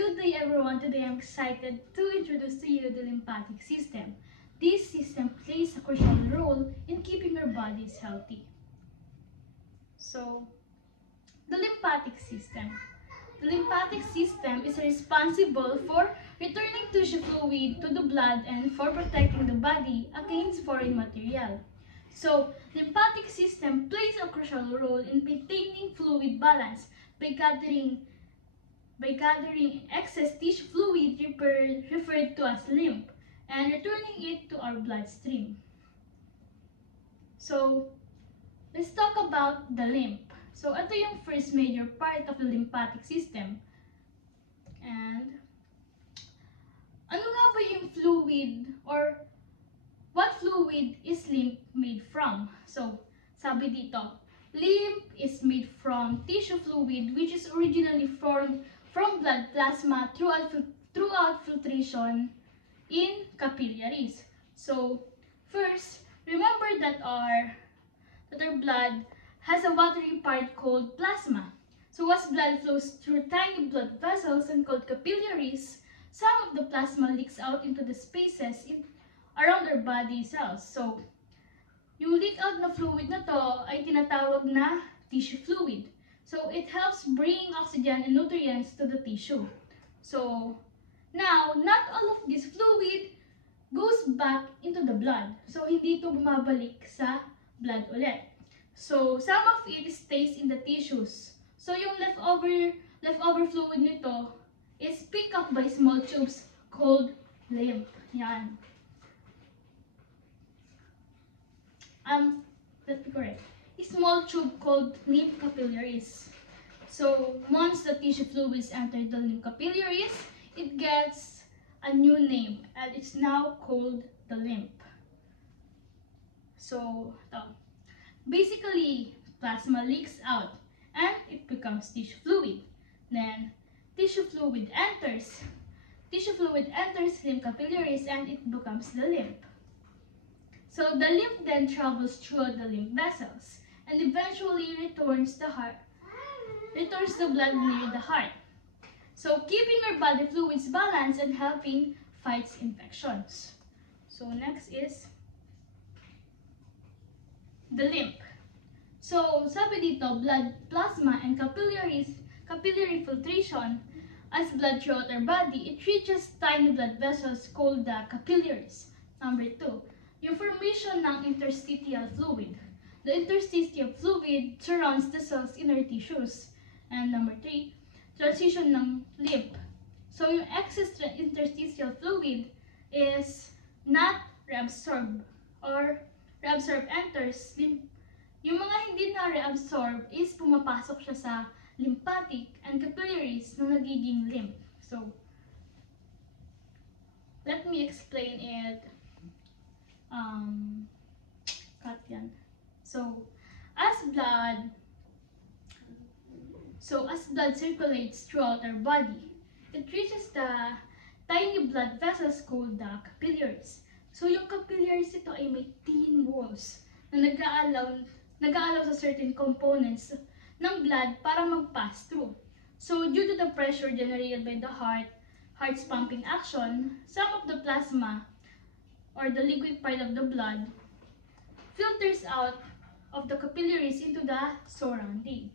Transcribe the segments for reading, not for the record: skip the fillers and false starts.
Good day everyone, today I'm excited to introduce to you the lymphatic system. This system plays a crucial role in keeping our bodies healthy. So, the lymphatic system. The lymphatic system is responsible for returning tissue fluid to the blood and for protecting the body against foreign material. So, lymphatic system plays a crucial role in maintaining fluid balance by gathering excess tissue fluid referred to as lymph and returning it to our bloodstream. So, let's talk about the lymph. So, ito yung first major part of the lymphatic system. And, ano nga ba yung fluid or what fluid is lymph made from? So, sabi dito, lymph is made from tissue fluid which is originally formed from blood plasma throughout filtration in capillaries. So, first, remember that our blood has a watery part called plasma. So, as blood flows through tiny blood vessels and called capillaries, some of the plasma leaks out into the spaces around our body cells. So, yung leak out na fluid na to ay tinatawag na tissue fluid. So, it helps bring oxygen and nutrients to the tissue. So, now, not all of this fluid goes back into the blood. So, hindi ito bumabalik sa blood ulit. So, some of it stays in the tissues. So, yung leftover fluid nito is picked up by small tubes called lymph. Yan. Let's be correct. A small tube called lymph capillaries. So, once the tissue fluids enter the lymph capillaries, it gets a new name and it's now called the lymph. So, basically, plasma leaks out and it becomes tissue fluid. Then, tissue fluid enters lymph capillaries and it becomes the lymph. So, the lymph then travels through the lymph vessels and eventually returns the blood near the heart. So, keeping our body fluids balanced and helping fight infections. So, next is the lymph. So, sabi dito, blood plasma and capillary filtration as blood throughout our body, it reaches tiny blood vessels called the capillaries. Number 2, yung formation ng interstitial fluid. The interstitial fluid surrounds the cells in our tissues. And number 3, transition ng lymph. So, yung excess interstitial fluid is not reabsorbed or reabsorbed enters lymph. Yung mga hindi na reabsorb is pumapasok siya sa lymphatic and capillaries na nagiging lymph. So, let me explain it. Cut yan. So, as blood circulates throughout our body, it reaches the tiny blood vessels called the capillaries. So, yung capillaries ito ay may thin walls na nag-aalaw sa certain components ng blood para mag-pass through. So, due to the pressure generated by the heart's pumping action, some of the plasma or the liquid part of the blood filters out of the capillaries into the surrounding.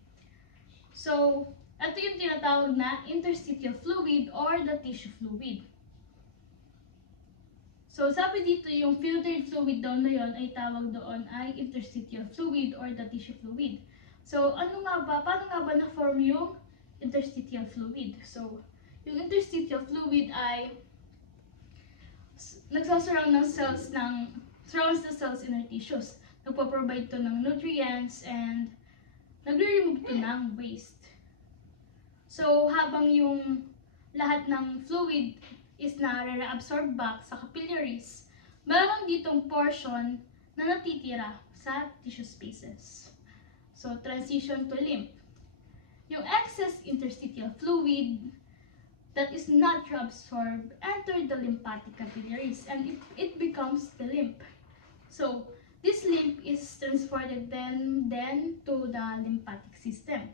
So, ito yung tinatawag na interstitial fluid or the tissue fluid. So, sabi dito yung filtered fluid daw na yon ay tawag doon ay interstitial fluid or the tissue fluid. So, paano nga ba na-form yung interstitial fluid? So, yung interstitial fluid ay nagsasurround ng surrounds the cells in our tissues. Nagpo-provide to ng nutrients and nagre-remove to ng waste. So, habang yung lahat ng fluid is na-reabsorb back sa capillaries, meron ditong portion na natitira sa tissue spaces. So, transition to lymph. Yung excess interstitial fluid that is not reabsorbed enter the lymphatic capillaries and it becomes the lymph. So, this lymph is transported then to the lymphatic system.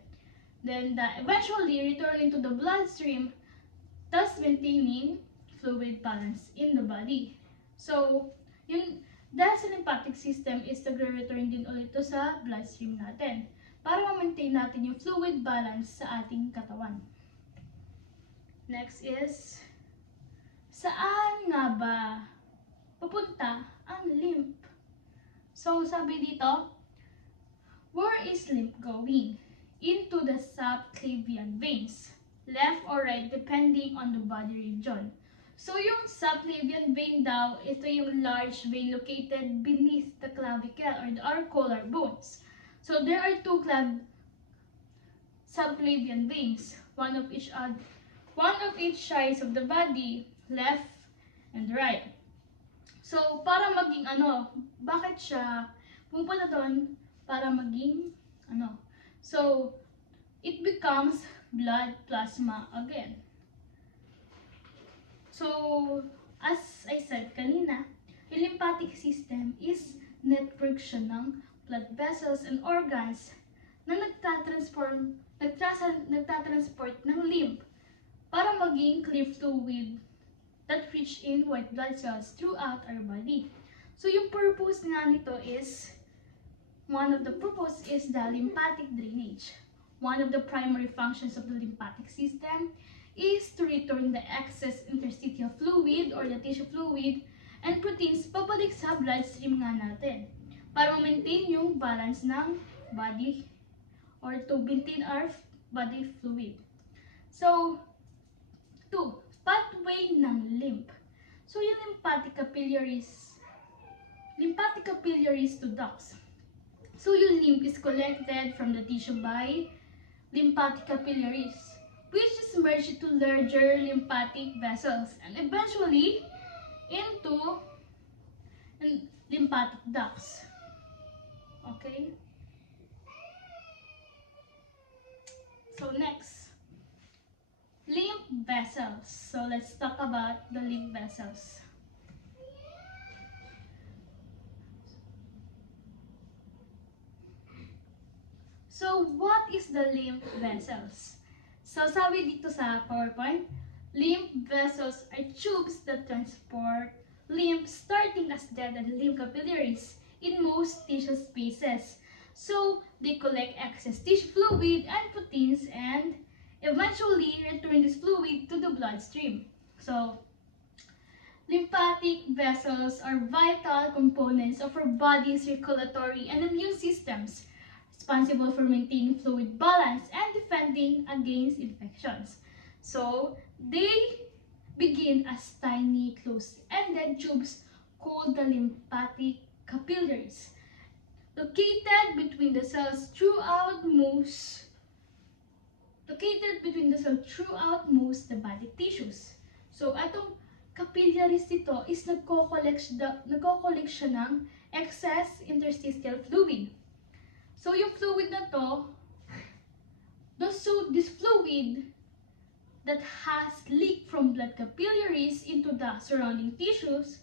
Then, eventually returning to the bloodstream thus maintaining fluid balance in the body. So, yun, dahil sa lymphatic system is nagre-return din ulit to sa bloodstream natin para ma-maintain natin yung fluid balance sa ating katawan. Next is, saan nga ba papunta ang lymph? So, sabi dito, where is lymph going? Into the subclavian veins, left or right depending on the body region. So, yung subclavian vein daw, ito yung large vein located beneath the clavicle or our collarbones. So, there are two subclavian veins, one of each sides of the body, left and right. So, para maging bakit siya pupunta doon? Para maging So, it becomes blood plasma again. So, as I said kanina, yung lymphatic system is network siya ng blood vessels and organs na nagtatransport ng lymph para maging clear fluid that reach in white blood cells throughout our body. So, yung purpose nga nito is, one of the purpose is the lymphatic drainage. One of the primary functions of the lymphatic system is to return the excess interstitial fluid or the tissue fluid and proteins pabalik sa bloodstream nga natin para ma-maintain yung balance ng body or to maintain our body fluid. So, 2. Pathway ng lymph. So, yung lymphatic capillaries to ducts. So, yung lymph is collected from the tissue by lymphatic capillaries, which is merged into larger lymphatic vessels and eventually into lymphatic ducts. Okay? So, next, lymph vessels. So, let's talk about the lymph vessels. So, what is the lymph vessels? So, sabi dito sa PowerPoint, lymph vessels are tubes that transport lymph starting as dead and lymph capillaries in most tissue spaces. So, they collect excess tissue fluid and proteins and eventually return this fluid to the bloodstream. So, lymphatic vessels are vital components of our body's circulatory and immune systems, responsible for maintaining fluid balance and defending against infections. So, they begin as tiny closed-ended tubes called the lymphatic capillaries, located between the cells throughout most the body tissues. So, atong capillaries dito is nagko-collect siya ng excess interstitial fluid. So, yung fluid na to, this fluid that has leaked from blood capillaries into the surrounding tissues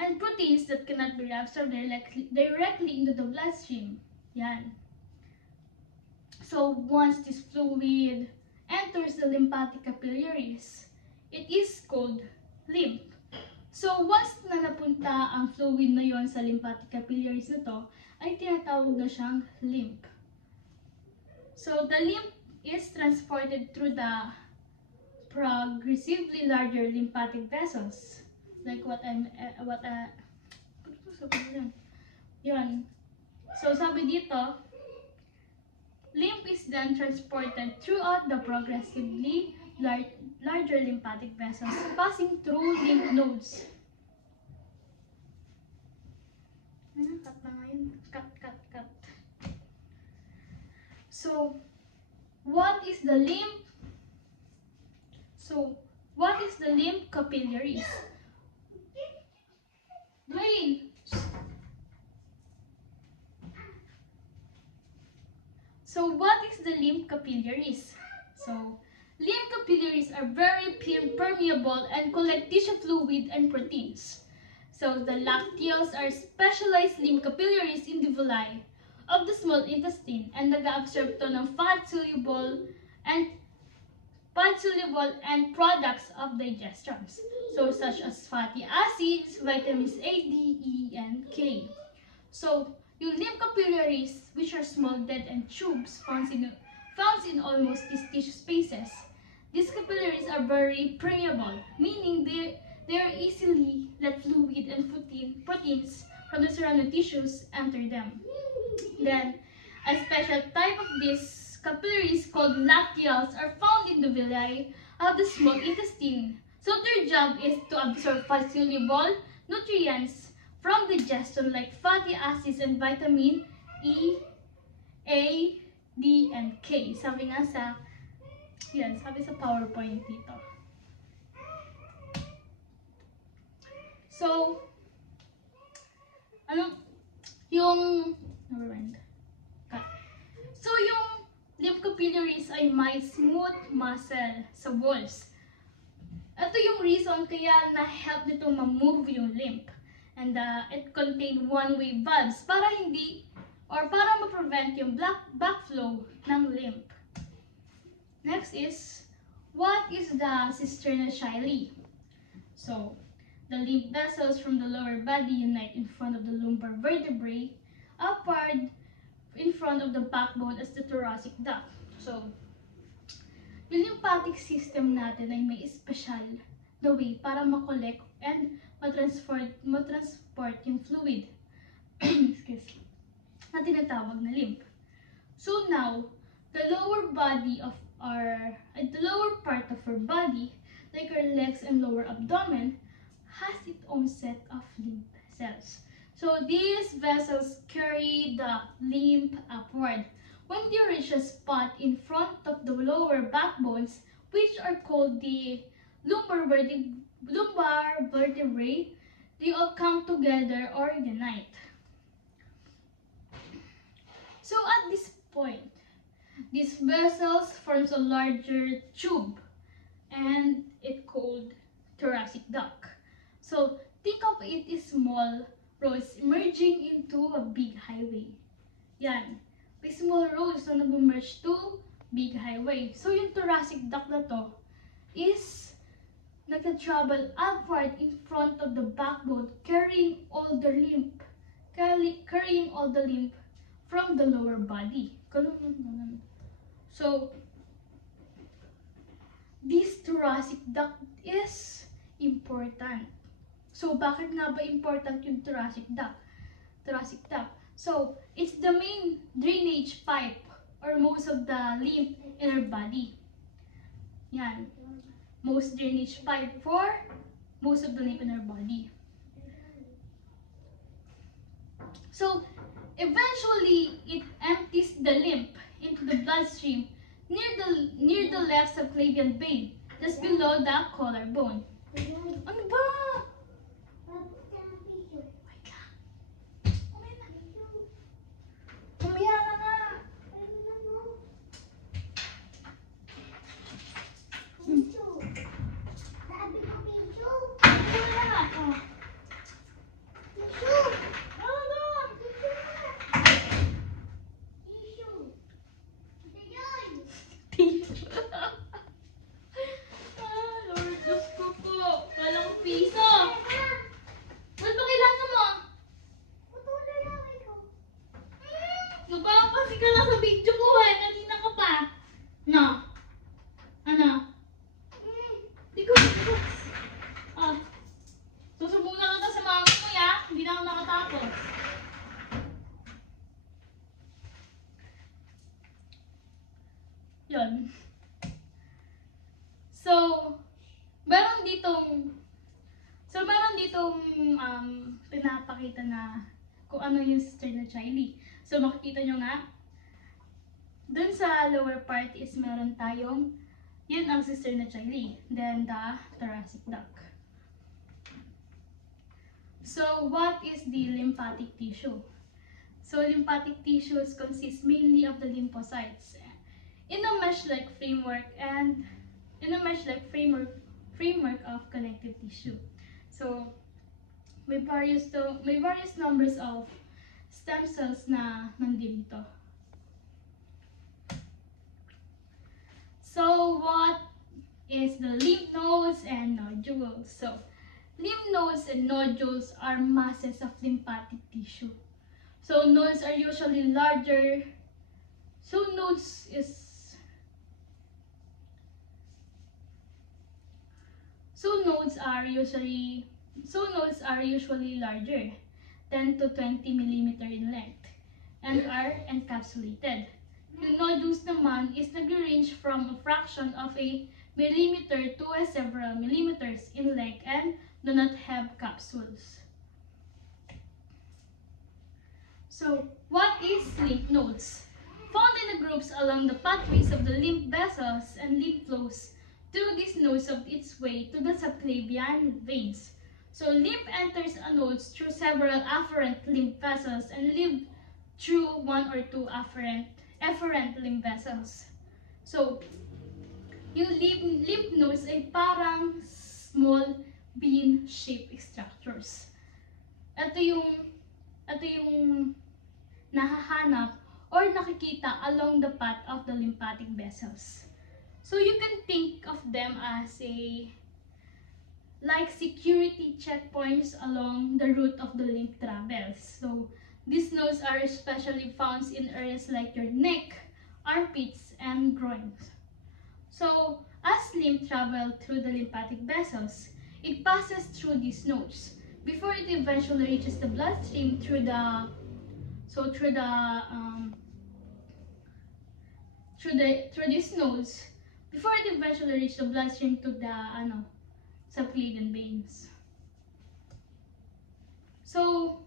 and proteins that cannot be absorbed directly into the bloodstream. Yan. So, once this fluid enters the lymphatic capillaries, it is called lymph. So, once na napunta ang fluid na yon sa lymphatic capillaries na to, ay tinatawag na siyang lymph. So, the lymph is transported through the progressively larger lymphatic vessels. Like yun. So, sabi dito, lymph is then transported throughout the progressively larger lymphatic vessels, passing through lymph nodes. Cut na ngayon. Cut. So, what is the lymph? So, what is the lymph capillaries? Wait. So, what is the lymph capillaries? So, lymph capillaries are very permeable and collect tissue fluid and proteins. So, the lacteals are specialized lymph capillaries in the villi of the small intestine and nag-absorb to ng fat-soluble and fat-soluble end products of digestions, so such as fatty acids, vitamins A, D, E, and K. So, yung lymph capillaries, which are small dead end tubes found in almost these tissue spaces. These capillaries are very permeable, meaning they are easily let fluid and proteins from the surrounding tissues enter them. Then, a special type of these capillaries called lacteals are found in the villi of the small intestine. So their job is to absorb fat-soluble nutrients from digestion like fatty acids and vitamin E, A, D, and K. Sabi sa PowerPoint dito. So, So, yung lymph capillaries ay may smooth muscle sa walls. Ito yung reason kaya na-help nitong ma-move yung lymph. And it contained one-way valves para ma-prevent yung backflow ng lymph. Next is, what is the cisterna chyli? So, the lymph vessels from the lower body unite in front of the lumbar vertebrae, upward in front of the backbone as the thoracic duct. So, yung lymphatic system natin ay may special na way para ma-collect and ma-transport yung fluid na tinatawag na lymph. So now, the lower part of our body, like our legs and lower abdomen, has its own set of lymph cells. So these vessels carry the lymph upward. When they reach a spot in front of the lower backbones, which are called the lumbar vertebrae, they all come together or unite. So at this point, these vessels forms a larger tube, and it called thoracic duct. So think of it as small roads merging into a big highway. Yan. May small roads na nag-merge to big highway. So yung thoracic duct na to is nagta-travel upward in front of the backbone, carrying all the lymph from the lower body. So this thoracic duct is important. So bakit nga ba important yung thoracic duct? So it's the main drainage pipe or most of the lymph in our body. Yan. Most drainage pipe for most of the lymph in our body. So eventually it empties the lymph into the bloodstream near the left subclavian vein, just below the collarbone. Ano ba? Mamaya na nga. Lord, Diyos ko po. Walang piso. Ano ba kailangan mo? Nagpapasi ka lang sa video ko eh. Kanina ka pa. No? Ano? Di ko. Susubong na kita sa mama mo ya. Hindi na ako nakatapos. Yun. So, meron ditong pinapakita na kung ano yung cisterna chyli. So, makikita nyo nga, dun sa lower part is meron tayong, yun ang cisterna chyli. Then, the thoracic duct. So, what is the lymphatic tissue? So, lymphatic tissues consist mainly of the lymphocytes in a mesh-like framework of connective tissue. So, may various numbers of stem cells na nandito. So, what is the lymph nodes and nodules. So, lymph nodes and nodules are masses of lymphatic tissue. So, nodes are usually larger. So, nodes are usually larger, 10 to 20 millimeter in length, and are encapsulated. Yung nodules naman is nag-range from a fraction of a millimeter to a several millimeters in length and do not have capsules. So, what is lymph nodes? Found in the groups along the pathways of the lymph vessels and lymph flows through these nodes of its way to the subclavian veins. So, lymph enters a node through several afferent lymph vessels and lymph through one or two efferent lymph vessels. So, yung lymph nodes ay parang small bean-shaped structures. Ito yung nahahanap or nakikita along the path of the lymphatic vessels. So you can think of them as like security checkpoints along the route of the lymph travels. So these nodes are especially found in areas like your neck, armpits, and groins. So as lymph travels through the lymphatic vessels, it passes through these nodes before it eventually reaches the bloodstream through these nodes before it eventually reaches the bloodstream to the subclavian veins. So,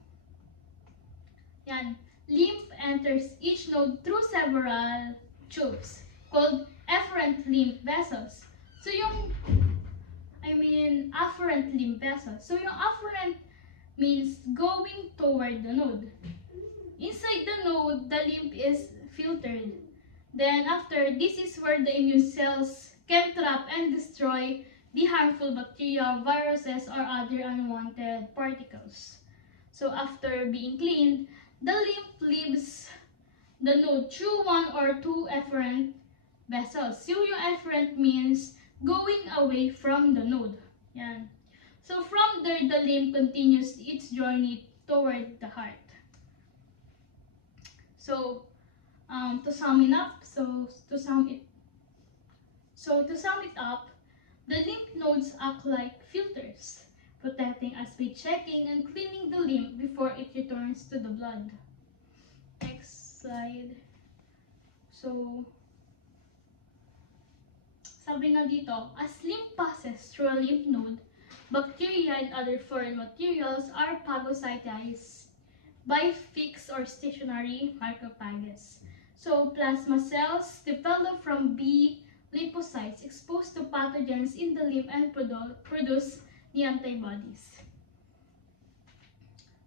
yan, lymph enters each node through several tubes called efferent lymph vessels. So afferent lymph vessels. So yung afferent means going toward the node. Inside the node, the lymph is filtered. Then after, this is where the immune cells can trap and destroy the harmful bacteria, viruses, or other unwanted particles. So after being cleaned, the lymph leaves the node through one or two efferent vessels. So yung efferent means going away from the node. Yan. So from there, the lymph continues its journey toward the heart. So to sum it up, the lymph nodes act like filters, protecting us by checking and cleaning the lymph before it returns to the blood. Next slide. So, sabi nga dito, as lymph passes through a lymph node, bacteria and other foreign materials are phagocytized by fixed or stationary macrophages. So, plasma cells develop from B lymphocytes exposed to pathogens in the lymph and produce the antibodies.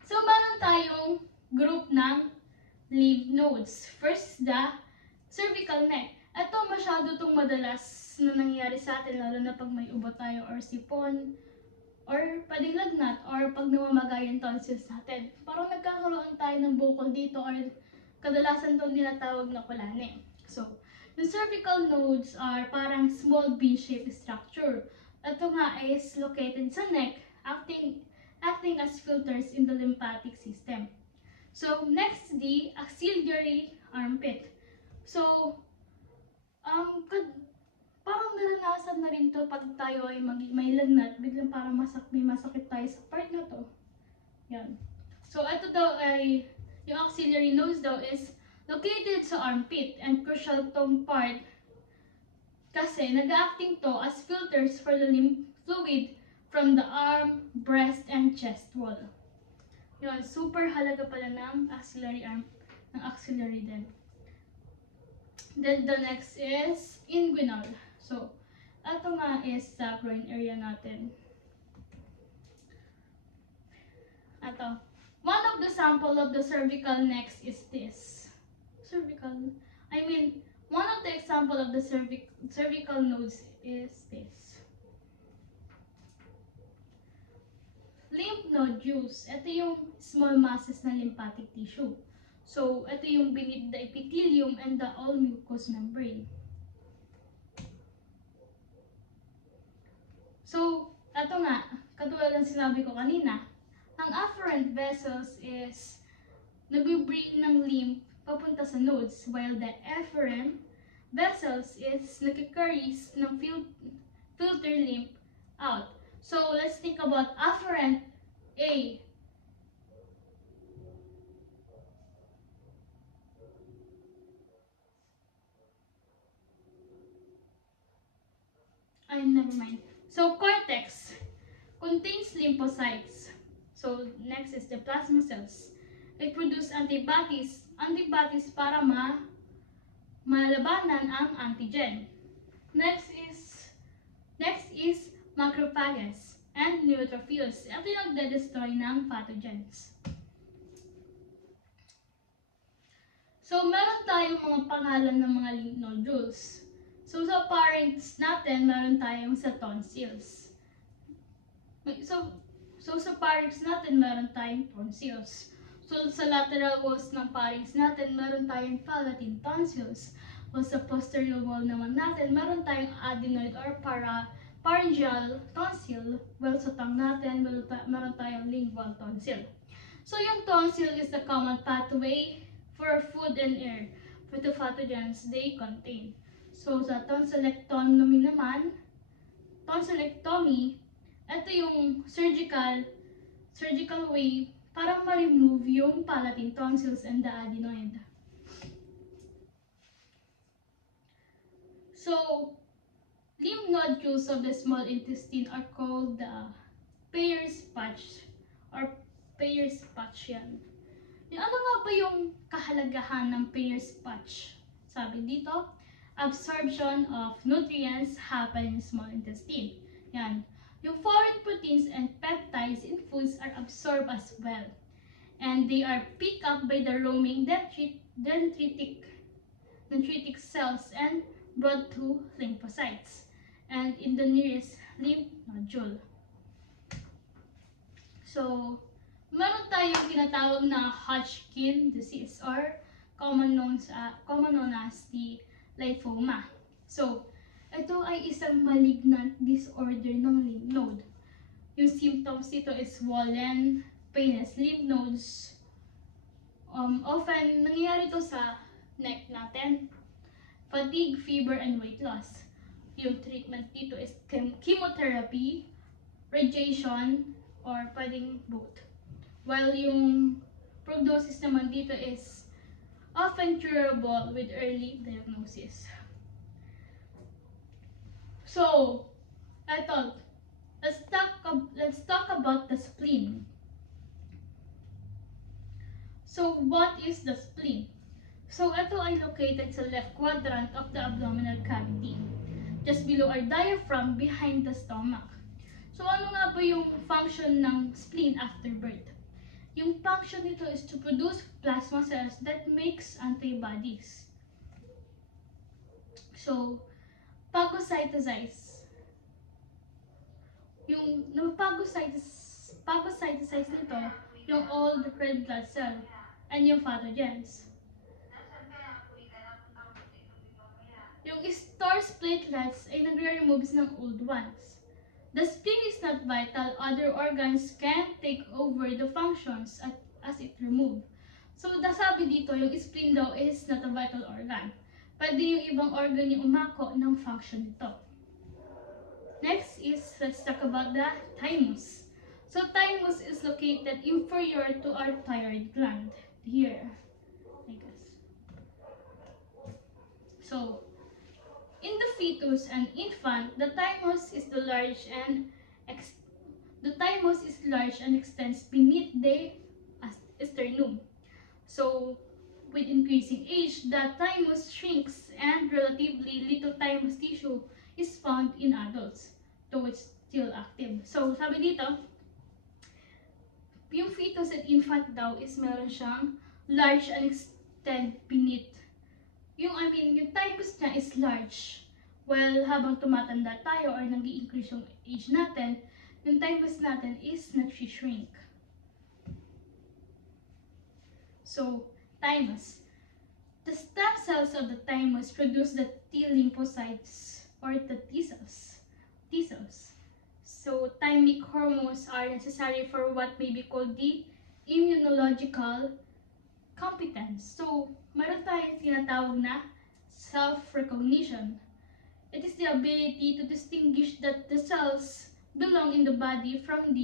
So, meron tayong group ng lymph nodes. First, the cervical neck. Ito masyado itong madalas na nangyayari sa atin, lalo na pag may ubo tayo or sipon, or pwedeng lagnat, or pag namamagay yung tonsils natin. Parang nagkakaroon tayo ng bukol dito, or kadalasan itong tinatawag na kulane. So, the cervical nodes are parang small bean-shaped structure. Ito nga is located sa neck, acting as filters in the lymphatic system. So, next, the axillary armpit. So, parang naranasan na rin to pag tayo ay may lagnat, biglang parang may masakit tayo sa part na to. Yan. So, ito daw ay, yung axillary nodes daw is located sa armpit, and crucial tong part kasi nag-acting to as filters for the lymph fluid from the arm, breast, and chest wall. Yun, super halaga pala ng axillary din. Then the next is inguinal. So, ito nga is sa groin area natin. Ito. One of the sample of the cervical neck is this. One of the example of the cervical nodes is this. Lymph nodules. Ito yung small masses ng lymphatic tissue. So, ito yung beneath the epithelium and the all mucous membrane. sinabi ko kanina, ang afferent vessels is nag-bring ng lymph papunta sa nodes, while the efferent vessels is nag-carries ng filter lymph out. So, let's think about afferent A. Never mind. So, cortex contains lymphocytes. So, next is the plasma cells. It produces antibodies para malabanan ang antigen. Next is macrophages and neutrophils. Ito yung nagde-destroy ng pathogens. So, meron tayong mga pangalan ng mga lymph nodules. So, sa pharynx natin, meron tayong sa tonsils. So sa pharynx natin, meron tayong tonsils. So, sa lateral walls ng pharynx natin, meron tayong palatine tonsils. O sa posterior wall naman natin, meron tayong adenoid or pharyngeal tonsil. Well, sa tongue natin, meron tayong lingual tonsil. So, yung tonsil is the common pathway for food and air for the pathogens they contain. So, sa tonsillectomy naman, ito yung surgical way para ma-remove yung palatine tonsils and the adenoid. So, lymph nodules of the small intestine are called the Peyer's patch or Peyer's patch yan. Yung ano nga ba yung kahalagahan ng Peyer's patch? Sabi dito, absorption of nutrients happen in small intestine. Yan. Yung foreign proteins and peptides in foods are absorbed as well. And they are picked up by the roaming dendritic cells and brought to lymphocytes and in the nearest lymph nodule. So, meron tayong tinatawag na Hodgkin disease or common known as the lymphoma. So, ito ay isang malignant disorder ng lymph node. Yung symptoms dito is swollen, painless lymph nodes. Often, nangyayari ito sa neck natin. Fatigue, fever, and weight loss. Yung treatment dito is chemotherapy, radiation, or pwedeng both. While yung prognosis naman dito is often curable with early diagnosis. So, let's talk about the spleen. So, what is the spleen? So, ito ay located sa left quadrant of the abdominal cavity, just below our diaphragm behind the stomach. So, ano nga ba yung function ng spleen after birth? Yung function nito is to produce plasma cells that makes antibodies. So, phagocytosize. Yung phagocytosize nito, yung old red blood cell and yung pathogens. Yung stores platelets ay nagre-remove ng old ones. The spleen is not vital. Other organs can take over the functions as it removed. So, sabi dito, yung spleen daw is not a vital organ. Pwede yung ibang organ yung umako ng function nito. Next is, let's talk about the thymus. So, thymus is located inferior to our thyroid gland. Here, I guess. So, in the fetus and infant, the thymus is large and extends beneath the sternum. So, with increasing age, the thymus shrinks and relatively little thymus tissue is found in adults, though it's still active. So, sabi dito, yung fetus and infant daw is meron siyang large and extend beneath. Yung thymus niya is large. Well, habang tumatanda tayo or nag-i-increase yung age natin, yung thymus natin is nag-shrink. So, thymus. The stem cells of the thymus produce the T lymphocytes or the T cells. So thymic hormones are necessary for what may be called the immunological competence. So meron tayong tinatawag na self-recognition. It is the ability to distinguish that the cells belong in the body from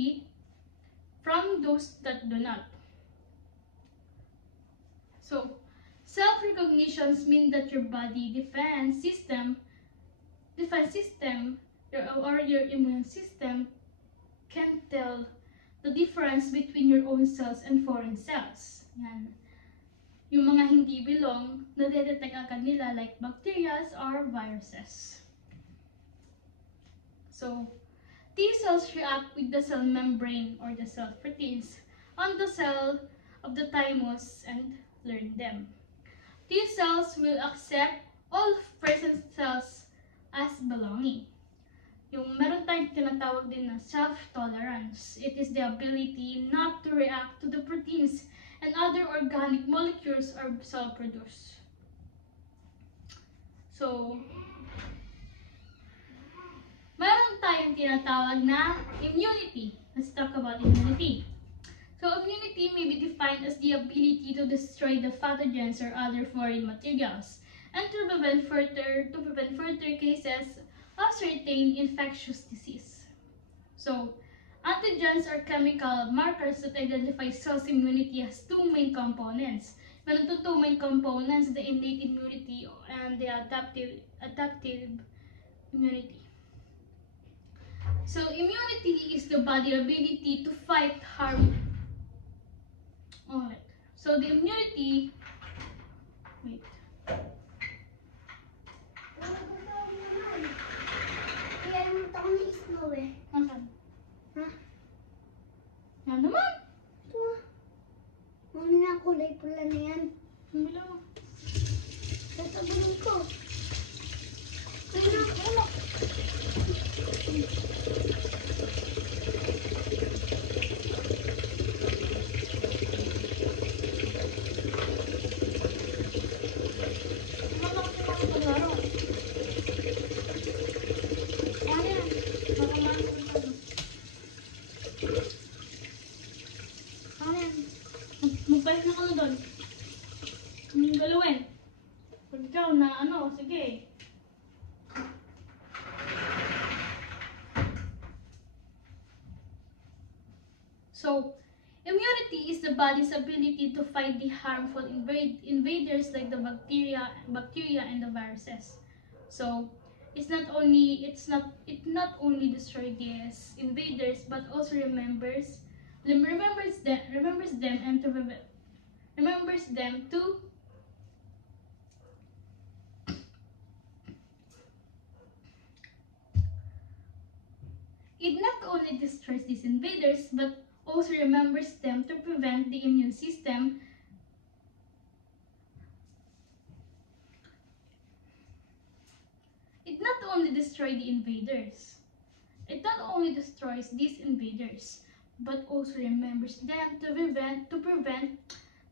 those that do not. So self-recognitions mean that your body defense system or your immune system can tell the difference between your own cells and foreign cells. Yan. Yung mga hindi belong, nadedetect agad nila like bacteria or viruses. So, T cells react with the cell membrane or the cell proteins on the cell of the thymus and learn them. T cells will accept all present cells as belonging. Yung meron tayong tinatawag din na self-tolerance. It is the ability not to react to the proteins and other organic molecules or cell produce. So, meron tayong tinatawag na immunity. Let's talk about immunity. So, immunity may be defined as the ability to destroy the pathogens or other foreign materials and to prevent further cases of certain infectious disease. So, antigens are chemical markers that identify cells' immunity has two main components. Meron to two main components, the innate immunity and the adaptive immunity. So, immunity is the body's ability to fight harm. So, the immunity, wait. Kaya naman ako na snow eh. Nasaan? Ha? Yan naman. Ito ah. Ano na kulay pula na yan? Ang bilang. Sasabunin ko. Ano? Magpalit na ka na doon. Anong galawin? Pag ikaw na sige. So, immunity is the body's ability to fight the harmful invaders like the bacteria and the viruses. So, it not only destroys these invaders but also remembers them and remembers them to it not only destroys these invaders but also remembers them to prevent the immune system it not only destroys the invaders it not only destroys these invaders but also remembers them to prevent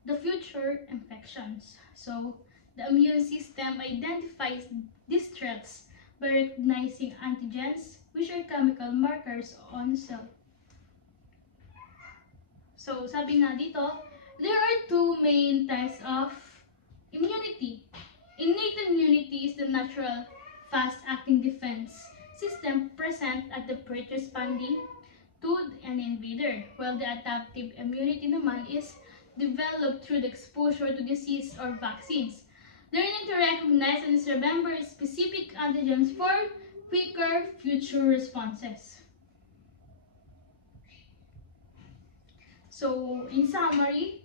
the future infections. So, the immune system identifies these threats by recognizing antigens, which are chemical markers on cell. So, sabi nga dito, there are two main types of immunity. Innate immunity is the natural, fast-acting defense system present at the birth responding to an invader, while the adaptive immunity naman is developed through the exposure to disease or vaccines. Learning to recognize and remember specific antigens for quicker future responses. So, in summary,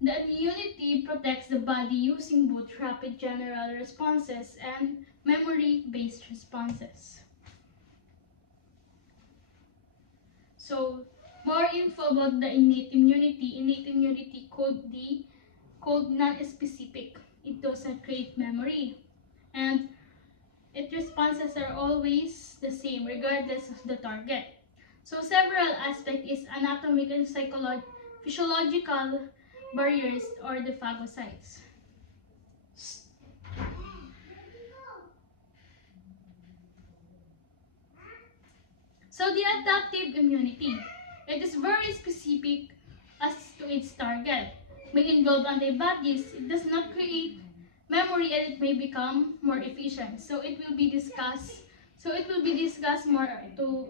the immunity protects the body using both rapid general responses and memory-based responses. So, more info about the innate immunity. Innate immunity called non-specific. It doesn't create memory. And its responses are always the same regardless of the target. So, several aspects is anatomic and physiological barriers or the phagocytes. So the adaptive immunity, it is very specific as to its target. May involve antibodies, it does not create memory, and it may become more efficient. So it will be discussed more to